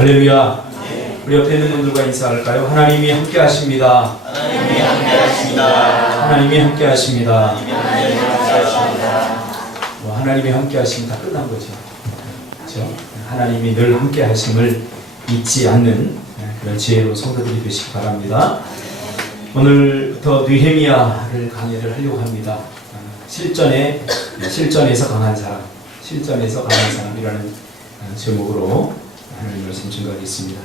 할렐루야. 우리 옆에 있는 분들과 인사할까요? 하나님이 함께 하십니다. 하나님이 함께 하십니다. 하나님이 함께 하십니다. 하나님이 함께 하십니다. 하나님이 함께 하시면 다 끝난 거죠. 그렇죠? 하나님이 늘 함께 하심을 잊지 않는 그런 지혜로운 성도들이 되시기 바랍니다. 오늘부터 느헤미야를 강의를 하려고 합니다. 실전에서 강한 사람이라는 제목으로 하나님 말씀 증거하겠습니다.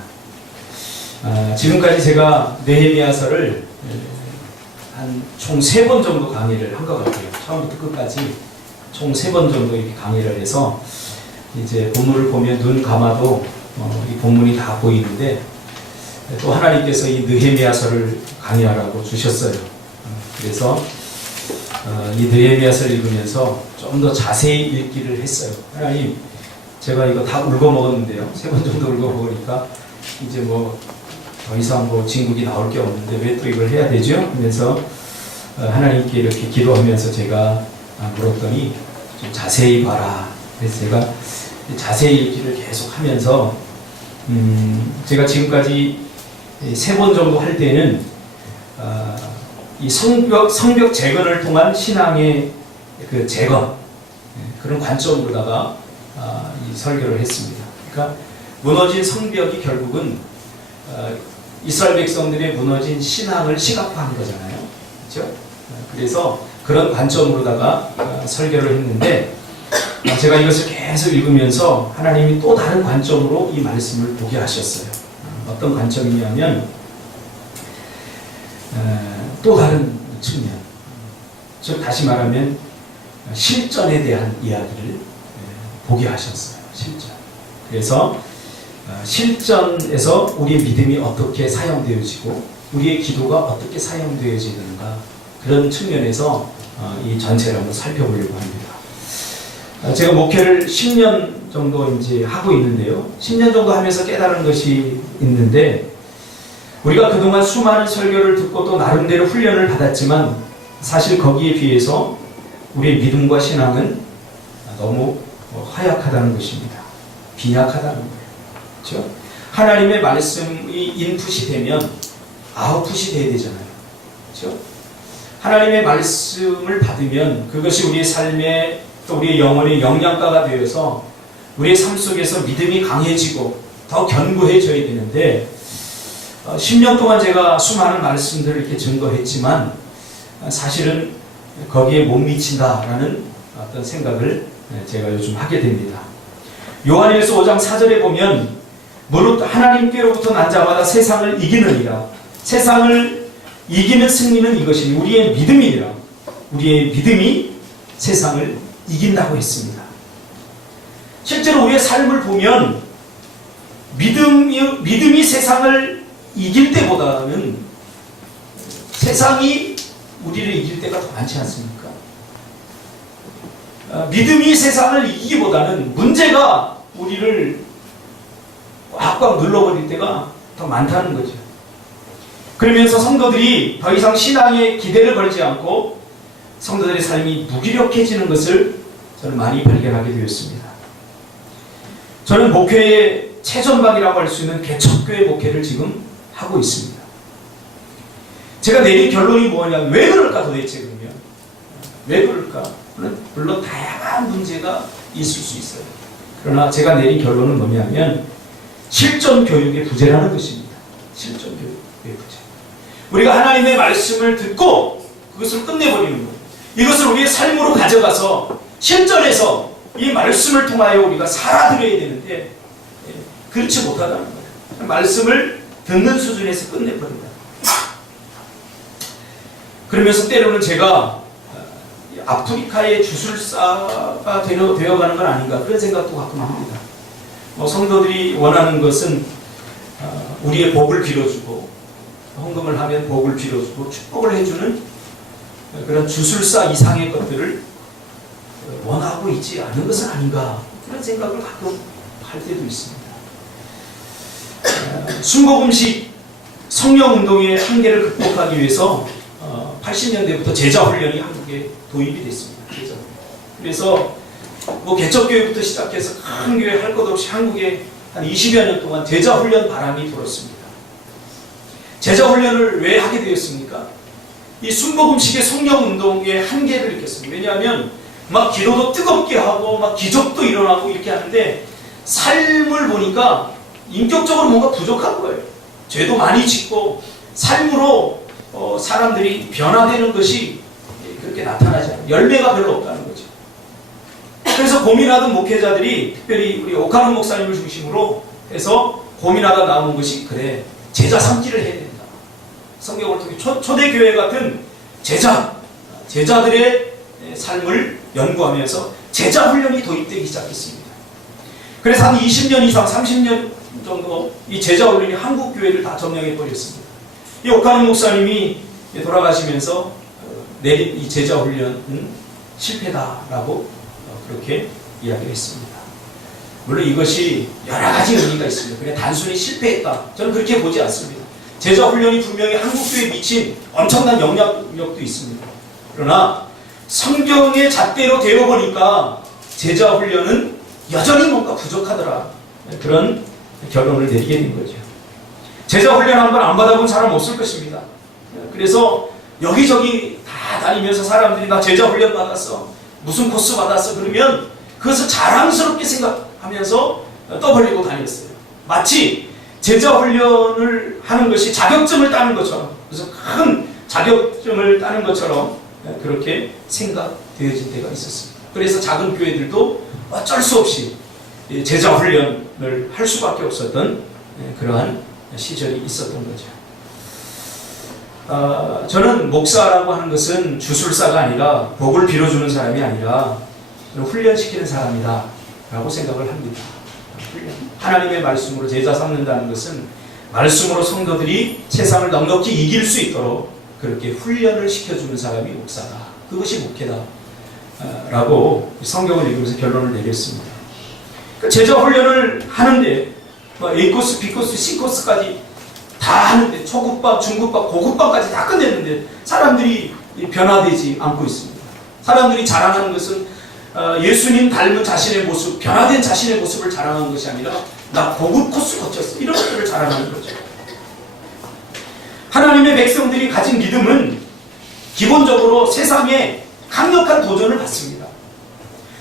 지금까지 제가 느헤미야서를 한 총 3번 정도 강의를 한 것 같아요. 처음부터 끝까지 총 3번 정도 이렇게 강의를 해서 이제 본문을 보면 눈 감아도 이 본문이 다 보이는데 또 하나님께서 이 느헤미야서를 강의하라고 주셨어요. 그래서 이 느헤미야서를 읽으면서 좀 더 자세히 읽기를 했어요. 하나님, 제가 이거 다 울고 먹었는데요. 3번 정도 울고 먹으니까 이제 뭐 더 이상 뭐 진국이 나올 게 없는데 왜 또 이걸 해야 되죠? 하면서 하나님께 이렇게 기도하면서 제가 물었더니 좀 자세히 봐라. 그래서 제가 자세히 읽기를 계속 하면서 제가 지금까지 3번 정도 할 때는 이 성벽 재건을 통한 신앙의 그 재건 그런 관점으로다가 이 설교를 했습니다. 그러니까 무너진 성벽이 결국은 이스라엘 백성들의 무너진 신앙을 시각화한 거잖아요. 그렇죠? 그래서 그런 관점으로다가 설교를 했는데 제가 이것을 계속 읽으면서 하나님이 또 다른 관점으로 이 말씀을 보게 하셨어요. 어떤 관점이냐면 또 다른 측면, 즉 다시 말하면 실전에 대한 이야기를 보게 하셨어요. 실전. 그래서 실전에서 우리의 믿음이 어떻게 사용되어지고 우리의 기도가 어떻게 사용되어지는가, 그런 측면에서 이 전체를 한번 살펴보려고 합니다. 제가 목회를 10년 정도 이제 하고 있는데요. 10년 정도 하면서 깨달은 것이 있는데, 우리가 그동안 수많은 설교를 듣고 또 나름대로 훈련을 받았지만 사실 거기에 비해서 우리의 믿음과 신앙은 너무 허약하다는 것입니다. 빈약하다는 거예요. 그렇죠? 하나님의 말씀이 인풋이 되면 아웃풋이 돼야 되잖아요. 그렇죠? 하나님의 말씀을 받으면 그것이 우리의 삶에 또 우리의 영혼의 영양가가 되어서 우리의 삶 속에서 믿음이 강해지고 더 견고해져야 되는데 10년 동안 제가 수많은 말씀들을 이렇게 증거했지만 사실은 거기에 못 미친다라는 어떤 생각을 제가 요즘 하게 됩니다. 요한일서 5장 4절에 보면 무릇 하나님께로부터 난 자마다 세상을 이기느니라. 세상을 이기는 승리는 이것이니 우리의 믿음이니라. 우리의 믿음이 세상을 이긴다고 했습니다. 실제로 우리의 삶을 보면 믿음이 세상을 이길 때보다는 세상이 우리를 이길 때가 더 많지 않습니까? 믿음이 세상을 이기기보다는 문제가 우리를 꽉꽉 눌러버릴 때가 더 많다는 거죠. 그러면서 성도들이 더 이상 신앙에 기대를 걸지 않고 성도들의 삶이 무기력해지는 것을 저는 많이 발견하게 되었습니다. 저는 목회의 최전방이라고 할 수 있는 개척교회 목회를 지금 하고 있습니다. 제가 내린 결론이 뭐냐면 왜 그럴까 도대체 그러면? 왜 그럴까? 물론 다양한 문제가 있을 수 있어요. 그러나 제가 내린 결론은 뭐냐면 실전 교육의 부재라는 것입니다. 실전 교육의 부재. 우리가 하나님의 말씀을 듣고 그것을 끝내버리는 거예요. 이것을 우리의 삶으로 가져가서 실전에서 이 말씀을 통하여 우리가 살아들여야 되는데 그렇지 못하다는 거예요. 말씀을 듣는 수준에서 끝내버린다. 그러면서 때로는 제가 아프리카의 주술사가 되어가는 건 아닌가, 그런 생각도 가끔 합니다. 성도들이 원하는 것은 우리의 복을 빌어주고 헌금을 하면 복을 빌어주고 축복을 해주는 그런 주술사 이상의 것들을 원하고 있지 않은 것은 아닌가, 그런 생각을 가끔 할 때도 있습니다. 순복음식 성령운동의 한계를 극복하기 위해서 80년대부터 제자훈련이 한국에 도입이 됐습니다. 그래서 뭐 개척교회부터 시작해서 큰 교회 할 것 없이 한국에 한 20여 년 동안 제자 훈련 바람이 불었습니다. 제자 훈련을 왜 하게 되었습니까? 이 순복음식의 성령 운동의 한계를 느꼈습니다. 왜냐하면 막 기도도 뜨겁게 하고 막 기적도 일어나고 이렇게 하는데 삶을 보니까 인격적으로 뭔가 부족한 거예요. 죄도 많이 짓고 삶으로 사람들이 변화되는 것이 그렇게 나타나지 않아요. 열매가 별로 없다는 거죠. 그래서 고민하던 목회자들이 특별히 우리 오카노 목사님을 중심으로 해서 고민하다 나온 것이 그래 제자 삼기를 해야 된다. 성경을 통해 초대교회 같은 제자들의 삶을 연구하면서 제자 훈련이 도입되기 시작했습니다. 그래서 한 20년 이상 30년 정도 이 제자 훈련이 한국 교회를 다 점령해 버렸습니다. 이 오카노 목사님이 돌아가시면서 내린 이 제자 훈련은 실패다라고 그렇게 이야기를 했습니다. 물론 이것이 여러 가지 의미가 있습니다. 그냥 단순히 실패했다. 저는 그렇게 보지 않습니다. 제자 훈련이 분명히 한국교회에 미친 엄청난 영향력도 있습니다. 그러나 성경의 잣대로 되어보니까 제자 훈련은 여전히 뭔가 부족하더라. 그런 결론을 내리게 된 거죠. 제자 훈련 한 번 안 받아본 사람 없을 것입니다. 그래서 여기저기 다 다니면서 사람들이 나 제자 훈련 받았어. 무슨 코스 받았어. 그러면 그것을 자랑스럽게 생각하면서 떠벌리고 다녔어요. 마치 제자 훈련을 하는 것이 자격증을 따는 것처럼, 그래서 큰 자격증을 따는 것처럼 그렇게 생각되어진 때가 있었습니다. 그래서 작은 교회들도 어쩔 수 없이 제자 훈련을 할 수밖에 없었던 그러한 시절이 있었던 거죠. 저는 목사라고 하는 것은 주술사가 아니라 복을 빌어주는 사람이 아니라 훈련시키는 사람이다 라고 생각을 합니다. 하나님의 말씀으로 제자 삼는다는 것은 말씀으로 성도들이 세상을 넉넉히 이길 수 있도록 그렇게 훈련을 시켜주는 사람이 목사다. 그것이 목회다 라고 성경을 읽으면서 결론을 내렸습니다. 제자 훈련을 하는데 A코스, B코스, C코스까지 다 하는데 초급반, 중급반, 고급반까지 다 끝냈는데 사람들이 변화되지 않고 있습니다. 사람들이 자랑하는 것은 예수님 닮은 자신의 모습, 변화된 자신의 모습을 자랑하는 것이 아니라 나 고급 코스 거쳤어. 이런 것들을 자랑하는 거죠. 하나님의 백성들이 가진 믿음은 기본적으로 세상에 강력한 도전을 받습니다.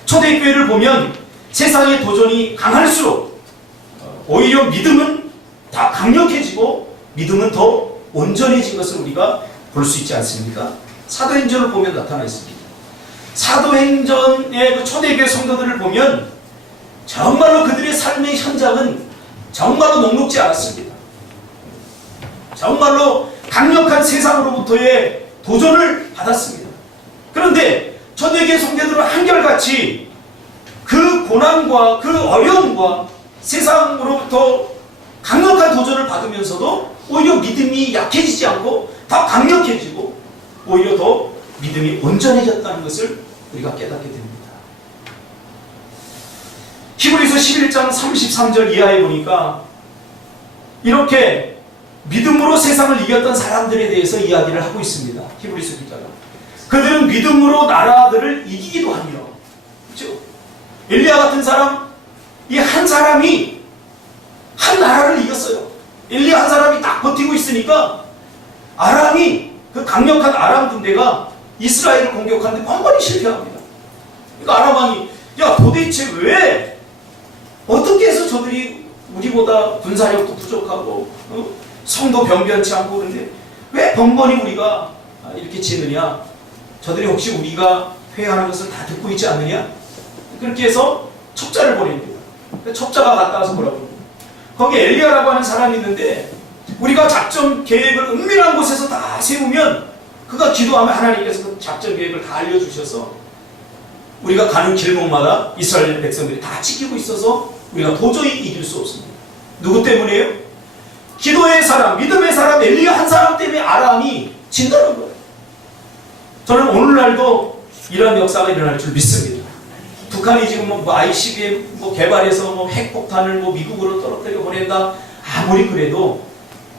초대교회를 보면 세상의 도전이 강할수록 오히려 믿음은 더 강력해지고 믿음은 더 온전해진 것을 우리가 볼 수 있지 않습니까? 사도행전을 보면 나타나 있습니다. 사도행전의 그 초대교회 성도들을 보면 정말로 그들의 삶의 현장은 정말로 녹록지 않았습니다. 정말로 강력한 세상으로부터의 도전을 받았습니다. 그런데 초대교회 성도들은 한결같이 그 고난과 그 어려움과 세상으로부터 강력한 도전을 받으면서도 오히려 믿음이 약해지지 않고 더 강력해지고 오히려 더 믿음이 온전해졌다는 것을 우리가 깨닫게 됩니다. 히브리서 11장 33절 이하에 보니까 이렇게 믿음으로 세상을 이겼던 사람들에 대해서 이야기를 하고 있습니다. 히브리서 기자가. 그들은 믿음으로 나라들을 이기기도 하며, 그렇죠? 엘리야 같은 사람, 이 한 사람이 한 나라를 이겼어요. 엘리야 한 사람이 딱 버티고 있으니까 아람이, 그 강력한 아람 군대가 이스라엘을 공격하는데 번번이 실패합니다. 그러니까 아람 왕이 야 도대체 왜 어떻게 해서 저들이 우리보다 군사력도 부족하고 성도 변변치 않고 그런데 왜 번번이 우리가 이렇게 지느냐? 저들이 혹시 우리가 회하는 것을 다 듣고 있지 않느냐? 그렇게 해서 첩자를 보냅니다. 첩자가 갔다 와서 뭐라고 합니다. 거기에 엘리야라고 하는 사람이 있는데 우리가 작전 계획을 은밀한 곳에서 다 세우면 그가 기도하면 하나님께서 그 작전 계획을 다 알려주셔서 우리가 가는 길목마다 이스라엘 백성들이 다 지키고 있어서 우리가 도저히 이길 수 없습니다. 누구 때문에요? 기도의 사람, 믿음의 사람, 엘리야 한 사람 때문에 아람이 진다는 거예요. 저는 오늘날도 이런 역사가 일어날 줄 믿습니다. 북한이 지금 뭐 ICBM 개발해서 핵폭탄을 미국으로 떨어뜨려 보낸다. 아무리 그래도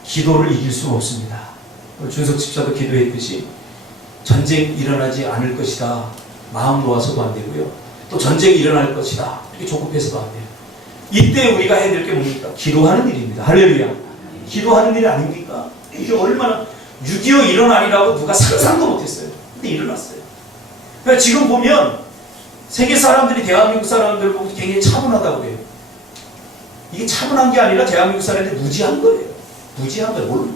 기도를 이길 수는 없습니다. 준석 집사도 기도했듯이 전쟁이 일어나지 않을 것이다. 마음 놓아서도 안 되고요. 또 전쟁이 일어날 것이다. 이렇게 조급해서도 안 돼요. 이때 우리가 해야 될 게 뭡니까? 기도하는 일입니다. 할렐루야. 기도하는 일 아닙니까? 이게 얼마나 6.25 일어나리라고 누가 상상도 못했어요. 근데 일어났어요. 그러니까 지금 보면 세계 사람들이 대한민국 사람들 보고 굉장히 차분하다고 그래요. 이게 차분한 게 아니라 대한민국 사람들이 무지한 거예요. 무지한 거예요.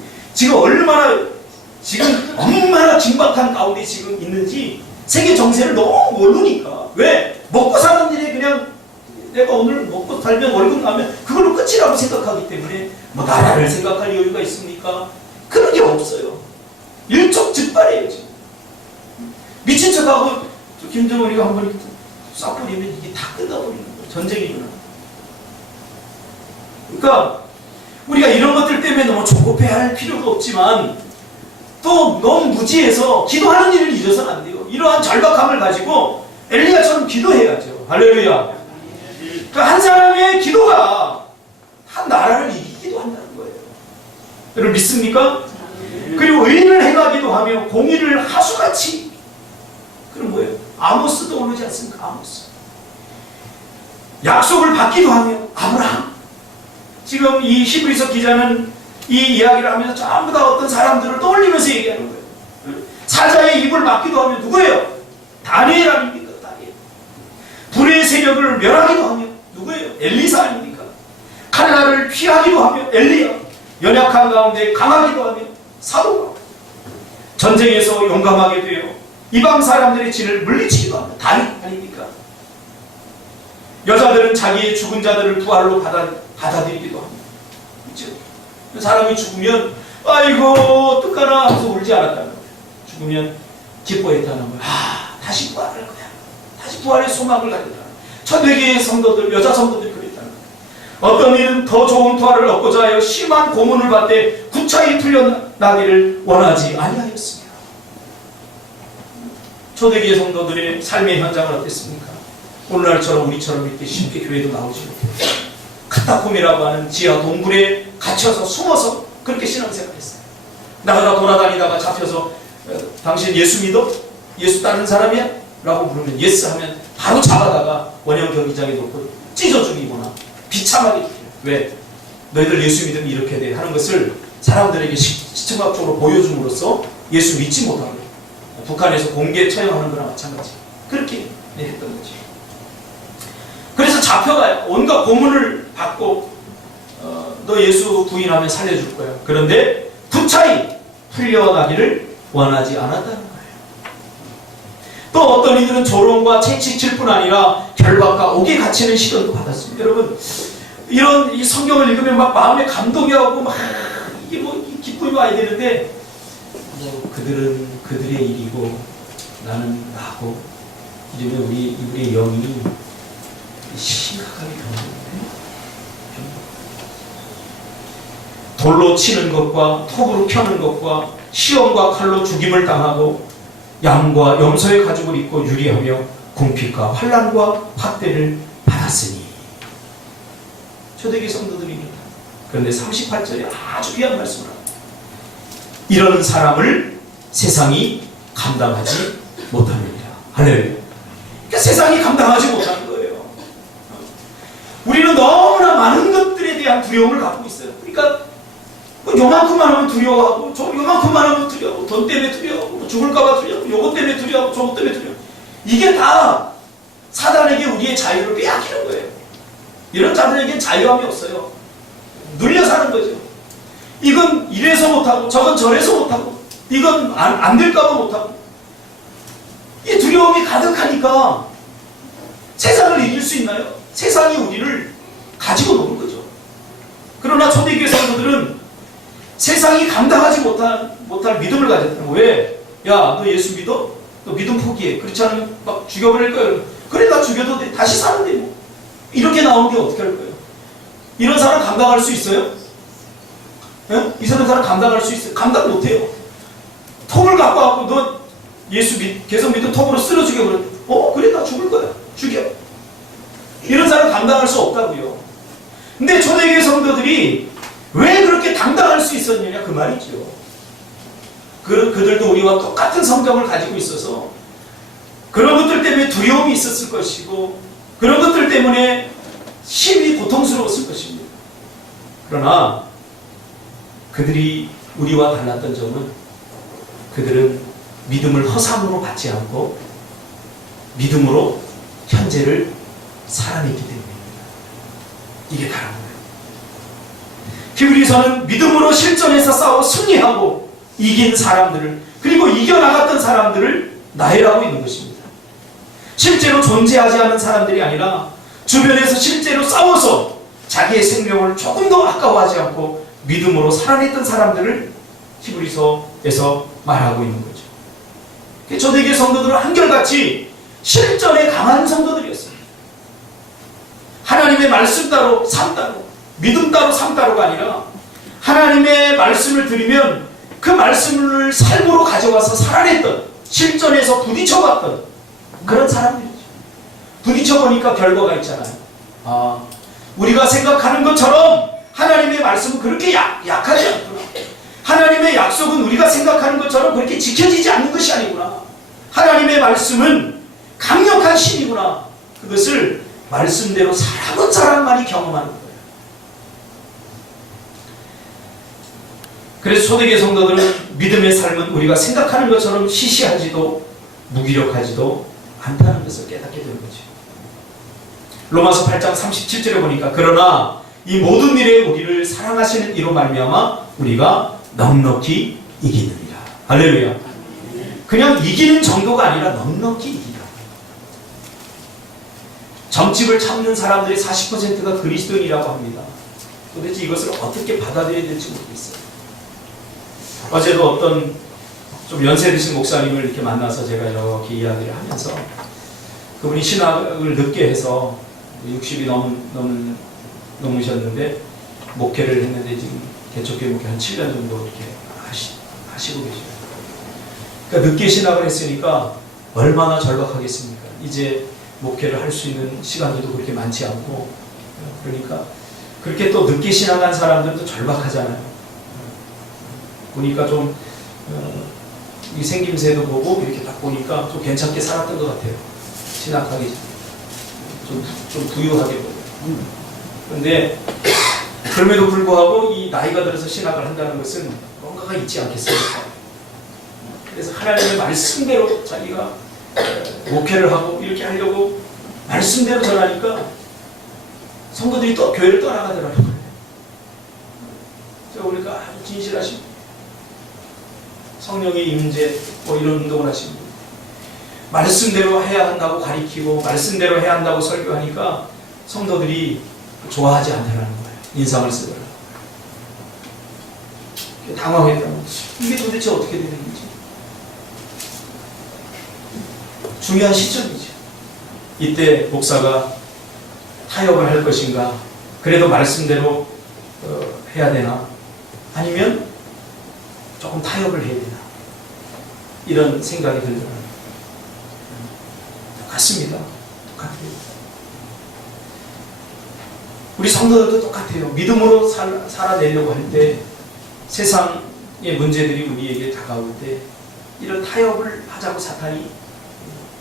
지금 얼마나 긴박한 가운데 지금 있는지 세계 정세를 너무 모르니까. 왜? 먹고 사는 일이 그냥 내가 오늘 먹고 살면 월급 나면 그걸로 끝이라고 생각하기 때문에 뭐 나라를 생각할 여유가 있습니까? 그런 게 없어요. 일촉즉발이에요 지금. 미친 척하고 김정은이가 한 번 싹 뿌리면 이게 다 끝나버리는 거예요. 전쟁이 일어나. 그러니까 우리가 이런 것들 때문에 너무 조급해할 필요도 없지만 또 너무 무지해서 기도하는 일을 잊어서는 안 돼요. 이러한 절박함을 가지고 엘리야처럼 기도해야죠. 할렐루야. 그러니까 한 사람의 기도가 한 나라를 이기기도 한다는 거예요. 여러분 믿습니까? 그리고 의인을 행하기도 하며 공의를 하수같이. 그럼 뭐예요? 아모스도 오르지 않습니까? 아모스. 약속을 받기도 하며 아브라함. 지금 이 히브리서 기자는 이 이야기를 하면서 전부 다 어떤 사람들을 떠올리면서 얘기하는 거예요. 사자의 입을 막기도 하며 누구예요? 다니엘 아닙니까? 다니엘. 불의 세력을 멸하기도 하며 누구예요? 엘리사 아닙니까? 칼날을 피하기도 하며 엘리야. 연약한 가운데 강하기도 하며 사도가. 전쟁에서 용감하게 되어 이방 사람들의 진을 물리치기도 하며 다니엘 아닙니까? 여자들은 자기의 죽은 자들을 부활로 받아들이기도 합니다. 그렇죠? 사람이 죽으면 아이고 어떡하나 하면서 울지 않았다는 거예요. 죽으면 기뻐했다는 거예요. 다시 부활할 거야. 다시 부활의 소망을 가졌다는 거예요. 초대교회의 성도들, 여자 성도들이 그랬다는 거예요. 어떤 일은 더 좋은 부활을 얻고자 하여 심한 고문을 받되 구차히 풀려나기를 원하지 아니하였습니다. 초대교회 성도들의 삶의 현장은 어땠습니까? 오늘날처럼 우리처럼 이렇게 쉽게 교회도 나오지 못해요. 카타콤이라고 하는 지하 동굴에 갇혀서 숨어서 그렇게 신앙생활을 했어요. 나가다 돌아다니다가 잡혀서 당신 예수 믿어? 예수 따르는 사람이야? 라고 물으면 예스 하면 바로 잡아다가 원형 경기장에 놓고 찢어 죽이거나 비참하게 죽여요. 왜? 너희들 예수 믿으면 이렇게 돼 하는 것을 사람들에게 시청각적으로 보여줌으로써 예수 믿지 못하는 거예요. 북한에서 공개 처형하는 거나 마찬가지. 그렇게 했던 거죠. 그래서 잡혀가요. 온갖 고문을 받고 너 예수 부인하면 살려줄 거야. 그런데 구차히 풀려나기를 원하지 않았다는 거예요. 또 어떤 이들은 조롱과 채찍질 뿐 아니라 결박과 옥에 갇히는 시련도 받았습니다. 여러분 이런 이 성경을 읽으면 막 마음에 감동이 오고 막 이게 뭐 기쁨이 와야 되는데 뭐 그들은 그들의 일이고 나는 나고 이러면 우리의 영이 심각하게 변합니다. 돌로 치는 것과 톱으로 켜는 것과 시험과 칼로 죽임을 당하고 양과 염소의 가죽을 입고 유리하며 궁핍과 환난과 학대를 받았으니. 초대교회 성도들입니다. 그런데 38절에 아주 귀한 말씀을 합니다. 이런 사람을 세상이 감당하지 못합니다. 할렐루야. 그러니까 세상이 감당하지 못하는 거예요. 우리는 너무나 많은 것들에 대한 두려움을 갖고 있어요. 그러니까 뭐 요만큼만 하면 두려워하고 요만큼만 하면 두려워하고 돈 때문에 두려워하고 죽을까봐 두려워하고 요것 때문에 두려워하고 저것 때문에 두려워하고 이게 다 사단에게 우리의 자유를 빼앗기는 거예요. 이런 자들에게는 자유함이 없어요. 눌려 사는 거죠. 이건 이래서 못하고 저건 저래서 못하고 이건 안 될까봐 못하고 이 두려움이 가득하니까 세상을 이길 수 있나요? 세상이 우리를 가지고 노는 거죠. 그러나 초대교회 성도들은 세상이 감당하지 못할 믿음을 가졌다. 왜? 야, 너 예수 믿어? 너 믿음 포기해. 그렇지 않으면 막 죽여버릴 거야. 그래, 나 죽여도 돼. 다시 사는데 뭐. 이렇게 나오는데 어떻게 할 거예요? 이런 사람 감당할 수 있어요? 예? 이 사람 감당할 수 있어요? 감당 못해요. 톱을 갖고 와서 너 예수 계속 믿어 톱으로 쓸어 죽여버려. 그래, 나 죽을 거야. 죽여. 이런 사람 감당할 수 없다고요. 근데 초대교회 성도들이 왜 그렇게 당당할 수 있었느냐 그 말이죠. 그들도 우리와 똑같은 성경을 가지고 있어서 그런 것들 때문에 두려움이 있었을 것이고 그런 것들 때문에 심히 고통스러웠을 것입니다. 그러나 그들이 우리와 달랐던 점은 그들은 믿음을 허상으로 받지 않고 믿음으로 현재를 살아냈기 때문입니다. 이게 다른 거예요. 히브리서는 믿음으로 실전에서 싸워 승리하고 이긴 사람들을, 그리고 이겨나갔던 사람들을 나열하고 있는 것입니다. 실제로 존재하지 않은 사람들이 아니라 주변에서 실제로 싸워서 자기의 생명을 조금 더 아까워하지 않고 믿음으로 살아냈던 사람들을 히브리서에서 말하고 있는 거죠. 초대교회 성도들은 한결같이 실전에 강한 성도들이었습니다. 하나님의 말씀 따로 삶 따로, 믿음 따로 삶 따로가 아니라 하나님의 말씀을 들으면 그 말씀을 삶으로 가져와서 살아냈던, 실전에서 부딪혀봤던 그런 사람들이죠. 부딪혀보니까 결과가 있잖아요. 아, 우리가 생각하는 것처럼 하나님의 말씀은 그렇게 약하지 않구나. 하나님의 약속은 우리가 생각하는 것처럼 그렇게 지켜지지 않는 것이 아니구나. 하나님의 말씀은 강력한 신이구나. 그것을 말씀대로 살아본 사람만이 경험하는 거예요. 그래서 초대교회 성도들은 믿음의 삶은 우리가 생각하는 것처럼 시시하지도 무기력하지도 않다는 것을 깨닫게 되는 거죠. 로마서 8장 37절에 보니까 그러나 이 모든 일에 우리를 사랑하시는 이로 말미암아 우리가 넉넉히 이기느니라. 할렐루야. 그냥 이기는 정도가 아니라 넉넉히 이기다. 점집을 찾는 사람들의 40%가 그리스도인이라고 합니다. 도대체 이것을 어떻게 받아들여야 될지 모르겠어요. 어제도 어떤 좀 연세 드신 목사님을 이렇게 만나서 제가 이렇게 이야기를 하면서 그분이 신학을 늦게 해서 60이 넘으셨는데 목회를 했는데 지금 개척교회 목회 한 7년 정도 이렇게 하시고 계셔요. 그러니까 늦게 신학을 했으니까 얼마나 절박하겠습니까? 이제 목회를 할 수 있는 시간들도 그렇게 많지 않고, 그러니까 그렇게 또 늦게 신학한 사람들도 절박하잖아요. 보니까 좀 이 생김새도 보고 이렇게 딱 보니까 좀 괜찮게 살았던 것 같아요. 신학하기 좀 부유하게 보고. 그런데 그럼에도 불구하고 이 나이가 들어서 신학을 한다는 것은 뭔가가 있지 않겠습니까? 그래서 하나님의 말씀대로 자기가 목회를 하고 이렇게 하려고 말씀대로 전하니까 성도들이 또 교회를 떠나가더라고요. 제가 보니까 아주 진실하신 성령의 임재 이런 운동을 하신 분, 말씀대로 해야 한다고 가리키고 말씀대로 해야 한다고 설교하니까 성도들이 좋아하지 않다는 거예요. 인상을 쓰더라고요. 당황했다고. 이게 도대체 어떻게 되는 거지? 중요한 시점이죠. 이때 목사가 타협을 할 것인가? 그래도 말씀대로 해야 되나? 아니면 조금 타협을 해야 되나? 이런 생각이 들더라고요. 똑같습니다. 똑같아요. 우리 성도들도 똑같아요. 믿음으로 살아내려고 할 때 세상의 문제들이 우리에게 다가올 때 이런 타협을 하자고 사탄이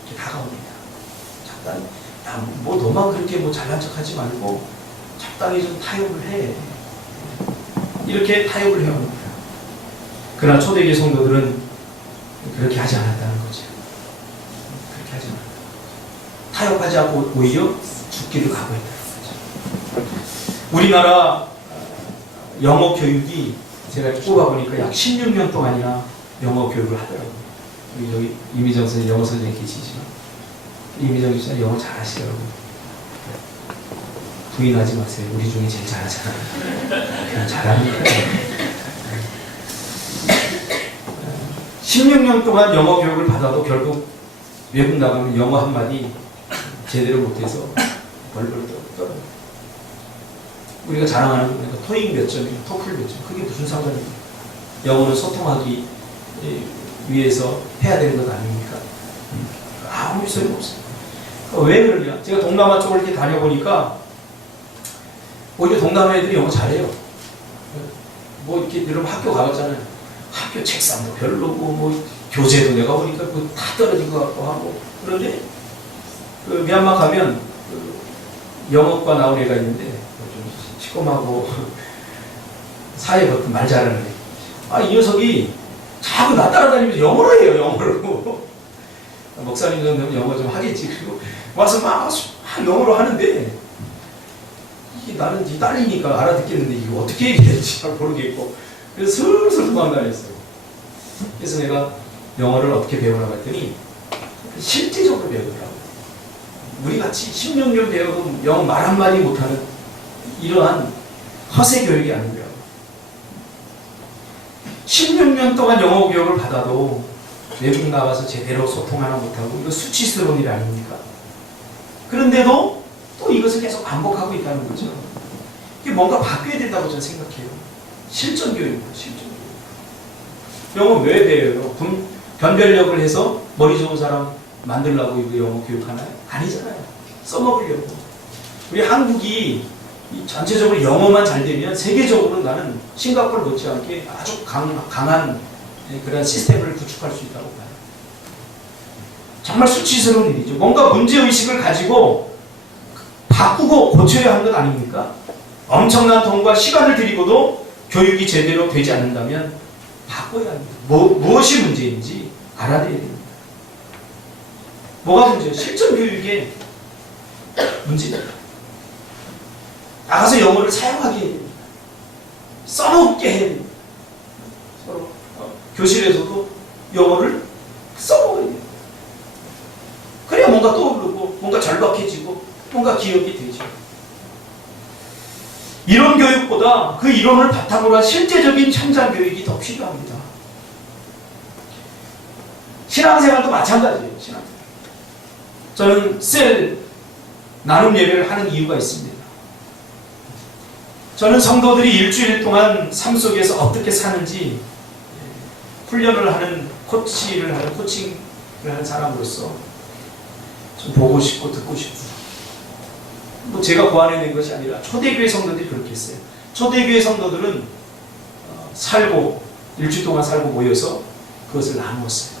이렇게 다가옵니다. 적당히, 뭐 너만 그렇게 잘난 척하지 말고 적당히 좀 타협을 해. 이렇게 타협을 해오는 거예요. 그러나 초대교회 성도들은 그렇게 하지 않았다는 거죠. 그렇게 하지 않았다. 타협하지 않고 오히려 죽기를 각오했다는 거죠. 우리나라 영어 교육이 제가 꼽아보니까 약 16년 동안이나 영어 교육을 하더라고요. 여기 이미정 선생님 영어 선생님 계시지만 이미정 교수님 영어 잘하시더라고요. 부인하지 마세요. 우리 중에 제일 잘하잖아요. 그냥 잘하니까. 16년 동안 영어 교육을 받아도 결국 외국 나가면 영어 한마디 제대로 못해서 벌벌 떨어요. 우리가 자랑하는 거니까 토익 몇 점이고 토플 몇 점, 그게 무슨 상관입니까? 영어는 소통하기 위해서 해야 되는 것 아닙니까? 아무 소용없어요. 왜 그러냐? 제가 동남아 쪽을 이렇게 다녀보니까 오히려 동남아 애들이 영어 잘해요. 뭐 이렇게 여러분 학교 가봤잖아요. 학교 책상도 별로고 뭐 교재도 내가 보니까 다 떨어진 것 같고 하고. 그런데 그 미얀마 가면 영어과 나온 애가 있는데 좀 시꺼하고 사회 같은 말 잘하는 애. 이 녀석이 자꾸 나 따라다니면서 영어로 해요. 영어로. 목사님 정도면 영어 좀 하겠지. 그리고 와서 막 영어로 하는데 이게 나는 이 딸이니까 알아듣겠는데 이거 어떻게 얘기할지 잘 모르겠고 그래서 슬슬 도망다녔어요. 그래서 내가 영어를 어떻게 배우라고 했더니 실제적으로 배우더라고요. 우리같이 16년 배워도 영어 말 한마디 못하는 이러한 허세 교육이 아니고요. 16년 동안 영어 교육을 받아도 외국 나가서 제대로 소통 하나 못하고 이거 수치스러운 일 아닙니까? 그런데도 또 이것을 계속 반복하고 있다는 거죠. 이게 뭔가 바뀌어야 된다고 저는 생각해요. 실전 교육입니다. 실전 교육. 영어 왜 배워요? 변별력을 해서 머리 좋은 사람 만들려고 이거 영어 교육하나요? 아니잖아요. 써먹으려고. 우리 한국이 전체적으로 영어만 잘 되면 세계적으로 나는 싱가포르 못지않게 아주 강한 그런 시스템을 구축할 수 있다고 봐요. 정말 수치스러운 일이죠. 뭔가 문제의식을 가지고 바꾸고 고쳐야 하는 것 아닙니까? 엄청난 돈과 시간을 들이고도 교육이 제대로 되지 않는다면 바꿔야 합니다. 무엇이 문제인지 알아야 됩니다. 뭐가 문제예요? 실전 교육의 문제입니다. 나가서 영어를 사용하게 해야 됩니다. 써먹게 해야 됩니다. 서로 교실에서도 영어를 써먹어야 됩니다. 그래야 뭔가 떠오르고 뭔가 절박해지고 뭔가 기억이 되죠. 이론 교육보다 그 이론을 바탕으로 한 실제적인 현장 교육이 더 필요합니다. 신앙생활도 마찬가지예요. 신앙생활. 저는 셀 나눔 예배를 하는 이유가 있습니다. 저는 성도들이 일주일 동안 삶 속에서 어떻게 사는지 훈련을 하는 코치를 하는 코칭을 하는 사람으로서 좀 보고 싶고 듣고 싶고 뭐 제가 고안해낸 것이 아니라 초대교회 성도들이 그렇게 했어요. 초대교회 성도들은 살고 일주일 동안 살고 모여서 그것을 나누었어요.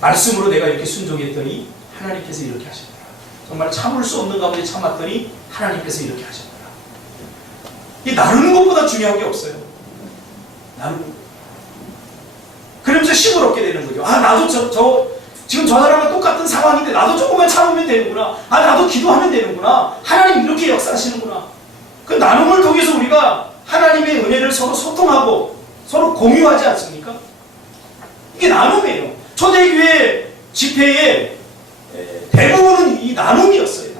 말씀으로 내가 이렇게 순종했더니 하나님께서 이렇게 하셨더라. 정말 참을 수 없는 가운데 참았더니 하나님께서 이렇게 하셨더라. 이 나누는 것보다 중요한 게 없어요. 나누는 것. 그러면서 힘을 얻게 되는 거죠. 나도 지금 저 사람과 똑같은 상황인데 나도 조금만 참으면 되는구나. 나도 기도하면 되는구나. 하나님 이렇게 역사하시는구나. 그 나눔을 통해서 우리가 하나님의 은혜를 서로 소통하고 서로 공유하지 않습니까? 이게 나눔이에요. 초대교회 집회의 대부분은 이 나눔이었어요.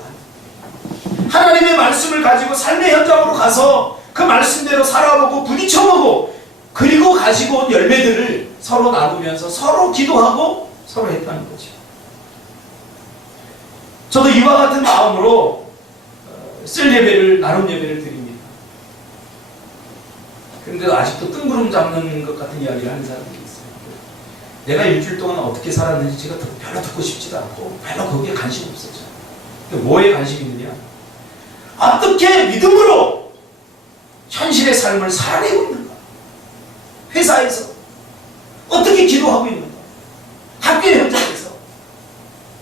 하나님의 말씀을 가지고 삶의 현장으로 가서 그 말씀대로 살아보고 부딪혀보고 그리고 가지고 온 열매들을 서로 나누면서 서로 기도하고 서로 했다는 거죠. 저도 이와 같은 마음으로 셀 예배를 나눔 예배를 드립니다. 그런데 아직도 뜬구름 잡는 것 같은 이야기를 하는 사람들이 있어요. 내가 일주일 동안 어떻게 살았는지 제가 별로 듣고 싶지도 않고 별로 거기에 관심이 없었죠. 뭐에 관심이 있느냐? 어떻게 믿음으로 현실의 삶을 살아내고 있는가? 회사에서 어떻게 기도하고 있는가? 학교의 현장에서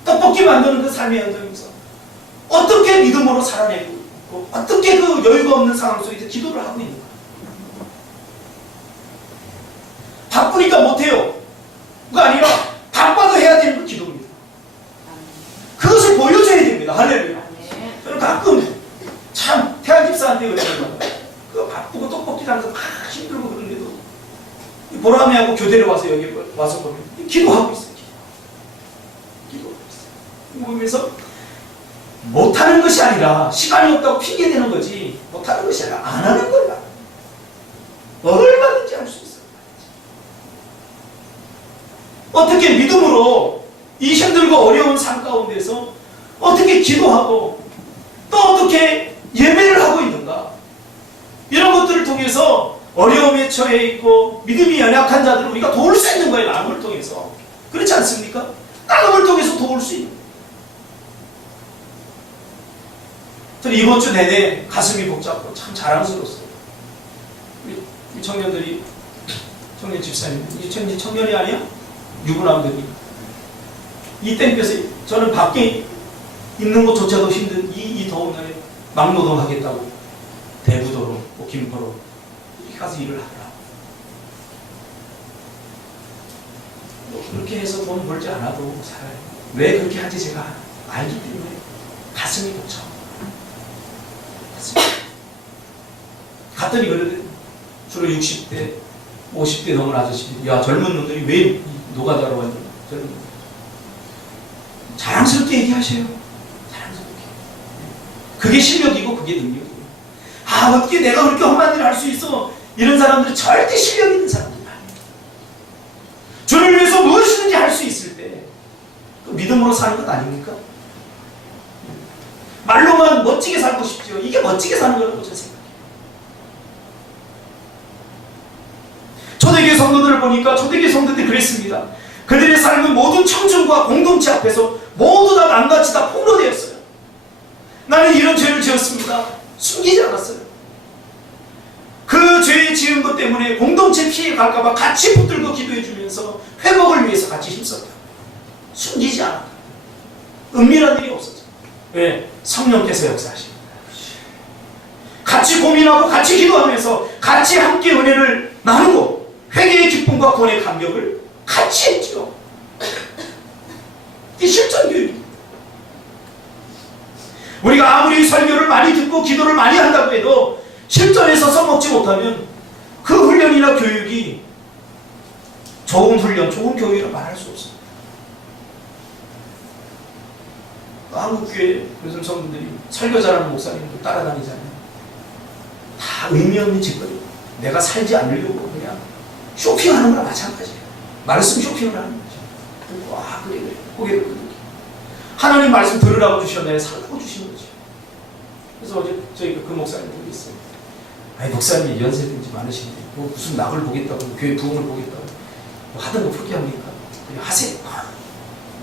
떡볶이 만드는 그 삶의 현장에서 어떻게 믿음으로 살아내고 있고 어떻게 그 여유가 없는 상황 속에서 기도를 하고 있는가? 바쁘니까 못해요. 그거 아니라 바빠도 해야 되는 그 기도입니다. 그것을 보여줘야 됩니다. 할렐루야. 저는 가끔 참 태안 집사한테 그러는 거예요. 그 바쁘고 떡볶이 하면서 막 힘들고 그런데도 보람이하고 교대를 와서 여기 와서 보면 기도하고 있어요. 기도하고 있어요. 보면서 못하는 것이 아니라 시간이 없다고 핑계대는 거지 못하는 것이 아니라 안 하는 거야. 얼마든지 할 수 있어요. 어떻게 믿음으로 이 힘들고 어려운 삶 가운데서 어떻게 기도하고 또 어떻게 예배를 하고 있는가? 이런 것들을 통해서 어려움에 처해 있고 믿음이 연약한 자들을 우리가 도울 수 있는 거예요. 나눔을 통해서. 그렇지 않습니까? 나눔을 통해서 도울 수 있는 거예요. 저는 이번 주 내내 가슴이 벅찼고 참 자랑스러웠어요. 우리 청년들이 청년 집사님 이 청년이 아니야? 유부남들이 이 땡볕에 저는 밖에 있는 것조차도 힘든 이 더운 날에 막노동하겠다고 대부도로, 뭐 김포로 이렇게 가서 일을 하더라고. 뭐 그렇게 해서 돈 벌지 않아도 살아요. 왜 그렇게 하지 제가 알기 때문에 가슴이 벅차. 갔더니 그러더니 주로 60대, 50대 넘은 아저씨들이, 야, 젊은 놈들이 왜 노가다로 왔냐. 젊은 놈들. 자랑스럽게 얘기하셔요. 자랑스럽게. 그게 실력이고 그게 능력이에요. 아, 어떻게 내가 그렇게 험한 일을 할 수 있어. 이런 사람들은 절대 실력 있는 사람들이 아니에요. 주를 위해서 무엇이든지 할 수 있을 때 그 믿음으로 사는 것 아닙니까? 말로만 멋지게 살고 싶죠. 이게 멋지게 사는 거라고 저는 생각해요. 초대교회 성도들을 보니까 초대교회 성도들이 그랬습니다. 그들의 삶은 모든 청중과 공동체 앞에서 모두 다 낱낱이 다 폭로되었어요. 나는 이런 죄를 지었습니다. 숨기지 않았어요. 그 죄 지은 것 때문에 공동체 피해 갈까봐 같이 붙들고 기도해 주면서 회복을 위해서 같이 힘썼다. 숨기지 않았다. 은밀한 일이 없었죠. 왜? 성령께서 역사하십니다. 같이 고민하고 같이 기도하면서 같이 함께 은혜를 나누고 회개의 기쁨과 구원의 감격을 같이 했죠. 이게 실전 교육입니다. 우리가 아무리 설교를 많이 듣고 기도를 많이 한다고 해도 실전에서 써먹지 못하면 그 훈련이나 교육이 좋은 훈련, 좋은 교육이라고 말할 수 없습니다. 한국교회 요즘 성도들이 설교 잘하는 목사님들 따라다니잖아요. 다 의미 없는 짓거리. 내가 살지 않으려고 그냥 쇼핑하는 거랑 마찬가지예요. 말씀 쇼핑을 하는 거죠. 와, 그래. 고개를 끄덕여. 하나님 말씀 들으라고 주셨나요? 살라고 주신 거죠. 그래서 어제 저희가 그 목사님 보고 있어요. 아니, 목사님이 연세도 이제 많으신데, 뭐 무슨 낙을 보겠다고, 교회 부흥을 보겠다고, 뭐 하던 거 포기합니까? 그냥 하세요.